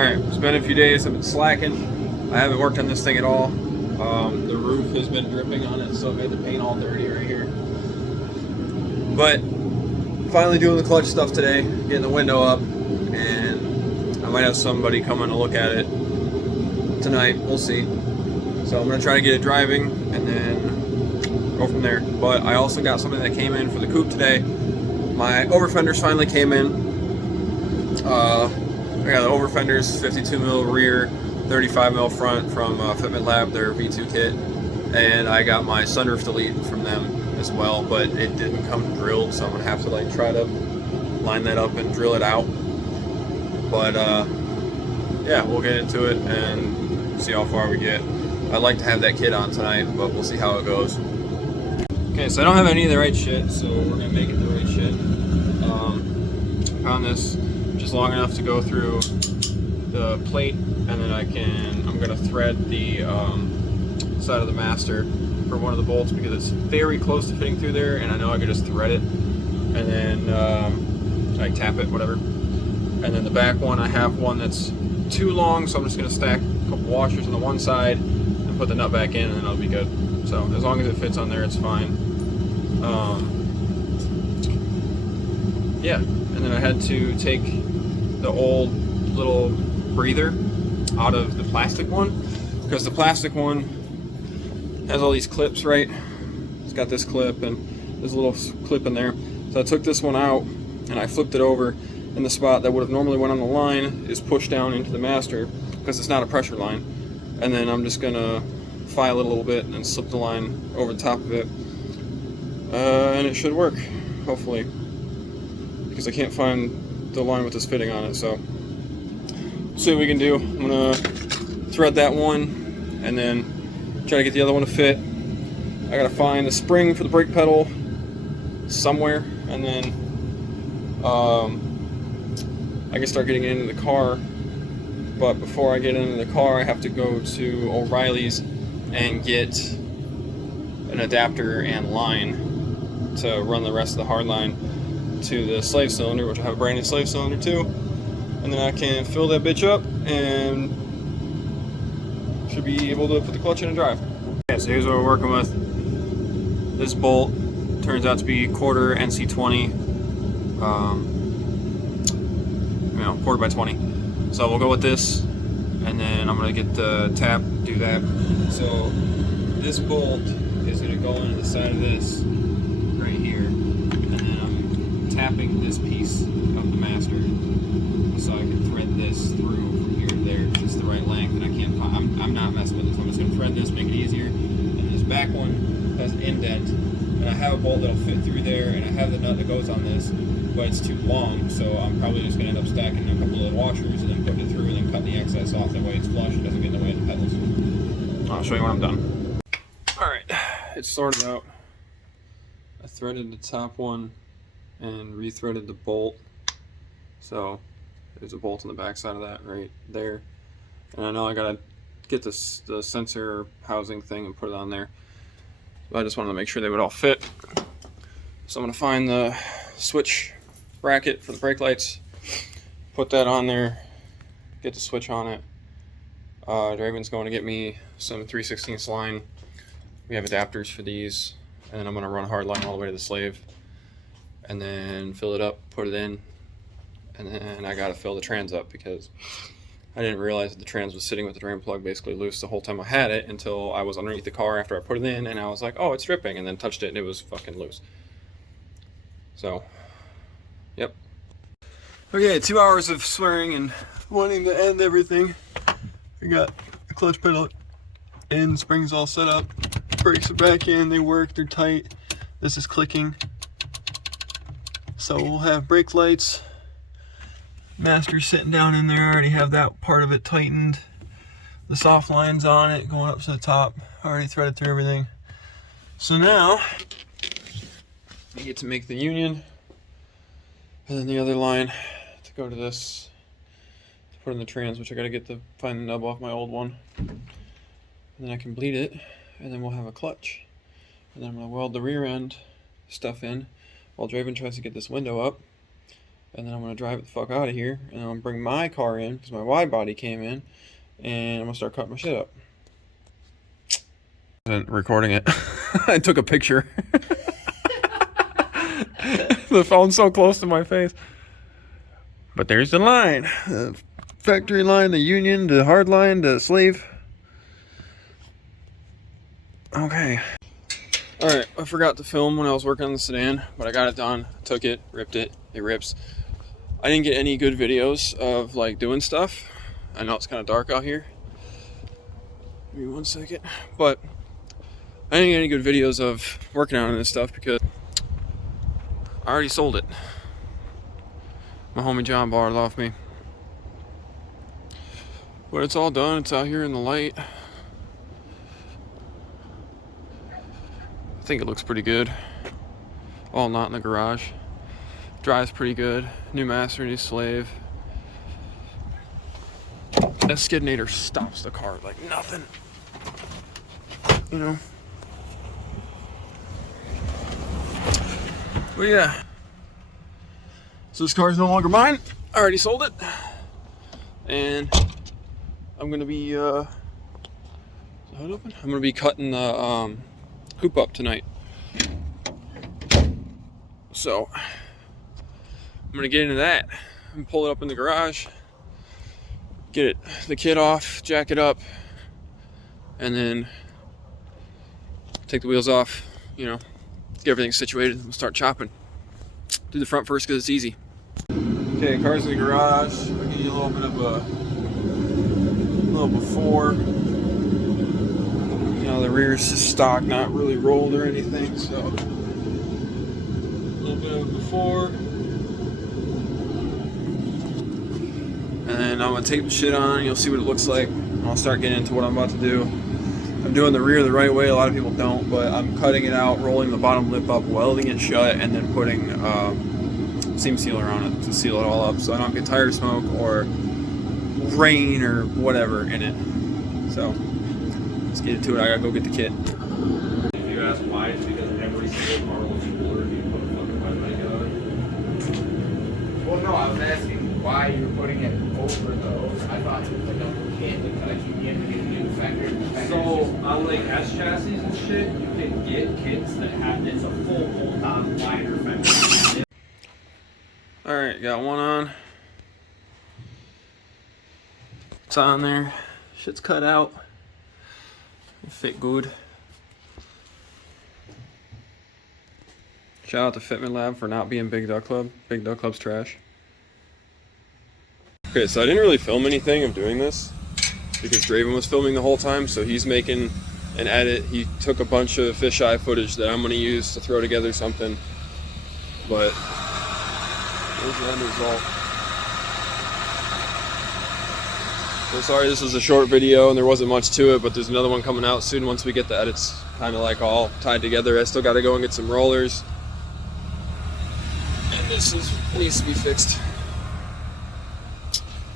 Alright, it's been a few days, I've been slacking. I haven't worked on this thing at all. The roof has been dripping on it, so I made the paint all dirty right here. But finally doing the clutch stuff today, getting the window up, and I might have somebody coming to look at it tonight, we'll see. So I'm going to try to get it driving and then go from there. But I also got something that came in for the coupe today. My over fenders finally came in. I got the over fenders, 52mm rear, 35mm front from Fitment Lab, their V2 kit. And I got my sunroof delete from them as well, but it didn't come drilled, so I'm going to have to like try to line that up and drill it out. But yeah, we'll get into it and see how far we get. I'd like to have that kit on tonight, but we'll see how it goes. Okay, so I don't have any of the right shit, so we're gonna make it the right shit. Found this just long enough to go through the plate, and then I'm gonna thread the side of the master for one of the bolts because it's very close to fitting through there, and I know I could just thread it and then like tap it, whatever. And then the back one, I have one that's too long, so I'm just gonna stack a couple washers on the one side and put the nut back in, and then it'll be good. So as long as it fits on there, it's fine. Yeah, and then I had to take the old little breather out of the plastic one because the plastic one has all these clips, right? It's got this clip and there's a little clip in there. So I took this one out and I flipped it over, and the spot that would have normally went on the line is pushed down into the master because it's not a pressure line. And then I'm just gonna file it a little bit and slip the line over the top of it, and it should work, hopefully, because I can't find the line with this fitting on it. So see what we can do. I'm gonna thread that one and then try to get the other one to fit. I gotta find the spring for the brake pedal somewhere, and then I can start getting it into the car. But before I get into the car, I have to go to O'Reilly's and get an adapter and line to run the rest of the hard line to the slave cylinder, which I have a brand new slave cylinder too. And then I can fill that bitch up and should be able to put the clutch in and drive. Okay, so here's what we're working with. This bolt turns out to be quarter NC20, quarter by 20. So we'll go with this, and then I'm gonna get the tap, do that. So this bolt is gonna go into the side of this right here, and then I'm tapping this piece of the master so I can thread this through from here to there. It's the right length, and I can't. I'm not messing with this. I'm just gonna thread this, make it easier. And this back one has an indent, and I have a bolt that'll fit through there, and I have the nut that goes on this, but it's too long, so I'm probably just going to end up stacking a couple of washers and then putting it through and then cut the excess off. That way it's flush and doesn't get in the way of the pedals. I'll show you when I'm done. Alright, it's sorted out. I threaded the top one and re-threaded the bolt. So there's a bolt on the back side of that right there. And I know I got to get the sensor housing thing and put it on there. But I just wanted to make sure they would all fit. So I'm going to find the switch bracket for the brake lights, put that on there, get the switch on it. Draven's going to get me some 3/16 line. We have adapters for these, and then I'm going to run hard line all the way to the slave, and then fill it up, put it in, and then I got to fill the trans up because I didn't realize that the trans was sitting with the drain plug basically loose the whole time I had it until I was underneath the car after I put it in, and I was like, oh, it's dripping, and then touched it and it was fucking loose. So, yep. Okay, 2 hours of swearing and wanting to end everything. I got the clutch pedal in, springs all set up, brakes are back in, they work, they're tight. This is clicking. So we'll have brake lights. Master's sitting down in there, I already have that part of it tightened. The soft lines on it going up to the top, already threaded through everything. So now, I get to make the union, and then the other line to go to this, to put in the trans, which I gotta find the nub off my old one. And then I can bleed it, and then we'll have a clutch. And then I'm gonna weld the rear end stuff in while Draven tries to get this window up. and then I'm gonna drive it the fuck out of here, and I'm gonna bring my car in because my wide body came in, and I'm gonna start cutting my shit up. I wasn't recording it. I took a picture. The phone's so close to my face. But there's the line. The factory line, the union, the hard line, the slave. Okay. Alright, I forgot to film when I was working on the sedan, but I got it done. Took it, ripped it, it rips. I didn't get any good videos of like doing stuff. I know it's kind of dark out here. Give me 1 second. But I didn't get any good videos of working on this stuff because I already sold it. My homie John bought it off me. But it's all done. It's out here in the light. I think it looks pretty good. All not in the garage. Drives pretty good. New master, new slave. That skidinator stops the car like nothing. You know? But yeah. So this car is no longer mine. I already sold it. And I'm gonna be is the hood open? I'm gonna be cutting the coupe up tonight. So I'm gonna get into that and pull it up in the garage, get the kit off, jack it up, and then take the wheels off, you know, get everything situated and start chopping. Do the front first because it's easy. Okay, car's in the garage. I'll give you a little bit of a little before. You know, the rear's just stock, not really rolled or anything, so a little bit of a before. And then I'm gonna tape the shit on, you'll see what it looks like. And I'll start getting into what I'm about to do. I'm doing the rear the right way, a lot of people don't, but I'm cutting it out, rolling the bottom lip up, welding it shut, and then putting seam sealer on it to seal it all up so I don't get tire smoke or rain or whatever in it. So let's get into it. I gotta go get the kit. If you ask why, it's because every single car was ordered, you put a fucking white light on it. Well, no, I was asking why you were putting it over the over. I thought it was like a kit because you get the new factory. So on like S chassis and shit, you can get kits that have it's a full bolt-on liner fender. Alright, got one on. It's on there. Shit's cut out. It'll fit good. Shout out to Fitment Lab for not being Big Duck Club. Big Duck Club's trash. Okay, so I didn't really film anything of doing this because Draven was filming the whole time, so he's making an edit. He took a bunch of fisheye footage that I'm going to use to throw together something. But here's the end result. So sorry this was a short video and there wasn't much to it, but there's another one coming out soon once we get the edits kind of like all tied together. I still got to go and get some rollers. And this needs to be fixed.